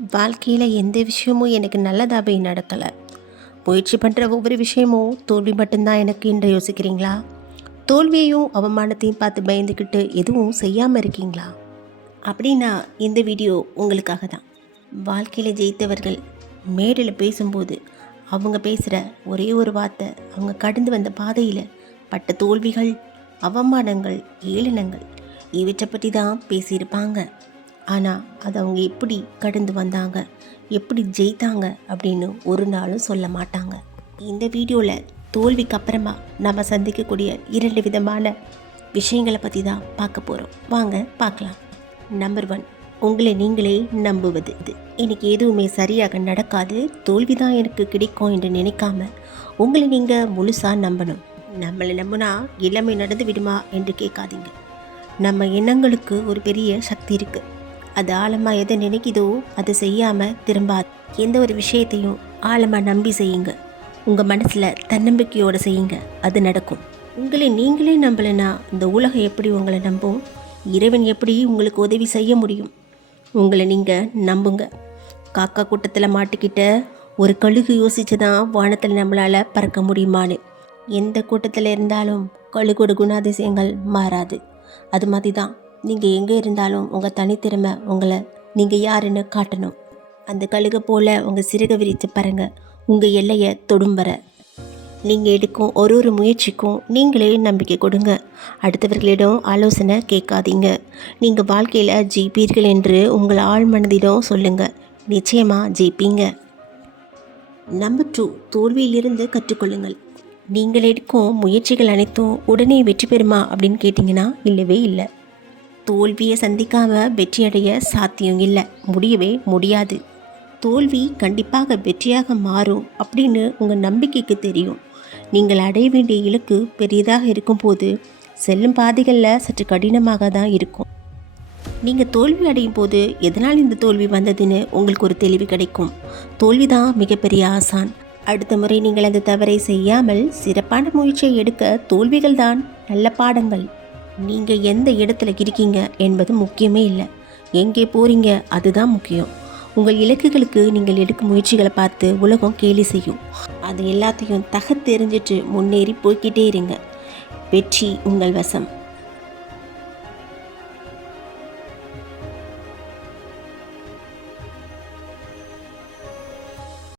வாழ்க்கையில் எந்த விஷயமும் எனக்கு நல்லதாகவே நடக்கலை. முயற்சி பண்ணுற ஒவ்வொரு விஷயமும் தோல்வி மட்டும்தான் எனக்கு என்று யோசிக்கிறீங்களா? தோல்வியையும் அவமானத்தையும் பார்த்து பயந்துக்கிட்டு எதுவும் செய்யாமல் இருக்கீங்களா? அப்படின்னா இந்த வீடியோ உங்களுக்காக தான். வாழ்க்கையில் ஜெயித்தவர்கள் மேடையில் பேசும்போது அவங்க பேசுகிற ஒரே ஒரு வார்த்தை அவங்க கடந்து வந்த பாதையில் பட்ட தோல்விகள் அவமானங்கள் ஏளனங்கள் இவற்றை பற்றி தான் பேசியிருப்பாங்க. ஆனால் அதை அவங்க எப்படி கடந்து வந்தாங்க? எப்படி ஜெயித்தாங்க? அப்படின்னு ஒரு நாளும் சொல்ல மாட்டாங்க. இந்த வீடியோவில் தோல்விக்கு அப்புறமா நம்ம சந்திக்கக்கூடிய இரண்டு விதமான விஷயங்களை பற்றி தான் பார்க்க போகிறோம் வாங்க பார்க்கலாம். நம்பர் ஒன் உங்களை நீங்களே நம்புவது இது. எனக்கு எதுவுமே சரியாக நடக்காது. தோல்வி தான் எனக்கு கிடைக்கும் என்று நினைக்காம உங்களை நீங்கள் முழுசாக நம்பணும். நம்மளை நம்பினா எல்லாமே நடந்து விடுமா என்று கேட்காதீங்க. நம்ம எண்ணங்களுக்கு ஒரு பெரிய சக்தி இருக்குது அது ஆழமாக எதை நினைக்குதோ அதை செய்யாமல் திரும்பாது. எந்த ஒரு விஷயத்தையும் ஆழமாக நம்பி செய்யுங்க. உங்கள் மனசில் தன்னம்பிக்கையோடு செய்யுங்க. அது நடக்கும். உங்களை நீங்களே நம்பலைன்னா இந்த உலகம் எப்படி உங்களை நம்பும்? இறைவன் எப்படி உங்களுக்கு உதவி செய்ய முடியும்? உங்களை நீங்கள் நம்புங்க. காக்கா கூட்டத்தில் மாட்டிக்கிட்ட ஒரு கழுகு யோசிச்சு தான் வானத்தில் நம்மளால் பறக்க முடியுமான்னு. எந்த கூட்டத்தில் இருந்தாலும் கழுகோட குணாதிசயங்கள் மாறாது. அது மாதிரி தான் நீங்கள் எங்கே இருந்தாலும் உங்கள் தனித்திறமை உங்களை நீங்கள் யாருன்னு காட்டணும். அந்த கழுகை போல் உங்கள் சிறக விரித்து பாருங்க. உங்கள் எல்லையை தொடும் வர. நீங்கள் எடுக்கும் ஒரு ஒரு முயற்சிக்கும் நீங்களே நம்பிக்கை கொடுங்க. அடுத்தவர்களிடம் ஆலோசனை கேட்காதீங்க. நீங்கள் வாழ்க்கையில் ஜெயிப்பீர்கள் என்று உங்கள் ஆள் மனதிடம் சொல்லுங்கள் நிச்சயமாக ஜெயிப்பீங்க. நம்பர் டூ தோல்வியிலிருந்து கற்றுக்கொள்ளுங்கள். நீங்கள் எடுக்கும் முயற்சிகள் அனைத்தும் உடனே வெற்றி பெறுமா அப்படின்னு கேட்டிங்கன்னா இல்லவே இல்லை. தோல்வியை சந்திக்காம வெற்றியடைய சாத்தியம் இல்லை. முடியவே முடியாது. தோல்வி கண்டிப்பாக வெற்றியாக மாறும் அப்படின்னு உங்கள் நம்பிக்கைக்கு தெரியும். நீங்கள் அடைய வேண்டிய இலக்கு பெரியதாக இருக்கும்போது செல்லும் பாதைகளில் சற்று கடினமாக தான் இருக்கும். நீங்கள் தோல்வி அடையும் போது எதனால் இந்த தோல்வி வந்ததுன்னு உங்களுக்கு ஒரு தெளிவு கிடைக்கும். தோல்வி தான் மிகப்பெரிய ஆசான். அடுத்த முறை நீங்கள் அந்த தவறை செய்யாமல் சிறப்பான முயற்சியை எடுக்க தோல்விகள் தான் நல்ல பாடங்கள். நீங்கள் எந்த இடத்துல இருக்கீங்க என்பது முக்கியமே இல்லை. எங்கே போகிறீங்க அதுதான் முக்கியம். உங்கள் இலக்குகளுக்கு நீங்கள் எடுக்கும் முயற்சிகளை பார்த்து உலகம் கேலி செய்யும். அது எல்லாத்தையும் தகத்தெறிஞ்சிட்டு முன்னேறி போய்கிட்டே இருங்க. வெற்றி உங்கள் வசம்.